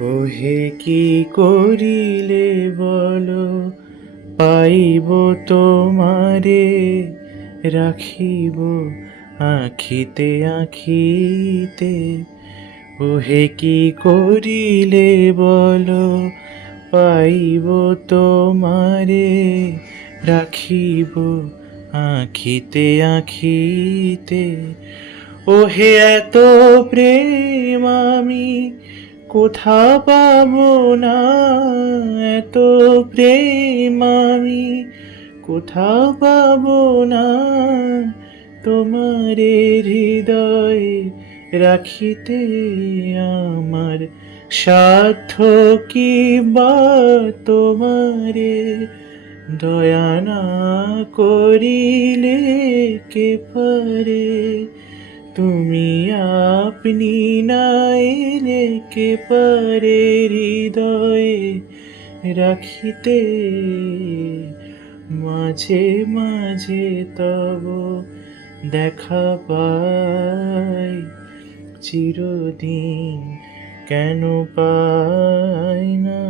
ওহে কি করিলে বলো, পাইব তোমারে, রাখিব আখিতে আখিতে। ওহে কি করিলে বলো, পাইব তোমারে, রাখিব আখিতে আখিতে। ওহে এত প্রেম আমি কোথা পাবো না, এত প্রেম আমি কোথা পাবো না, তোমারে হৃদয়ে রাখিতে আমার সাধ্য কি বা তোমারে দয়া না করিলে কে পারে। তুমি আপনি না এলে কে পারে হৃদয়ে রাখিতে। মাঝে মাঝে তব দেখা পাই, চিরদিন কেন পাই না।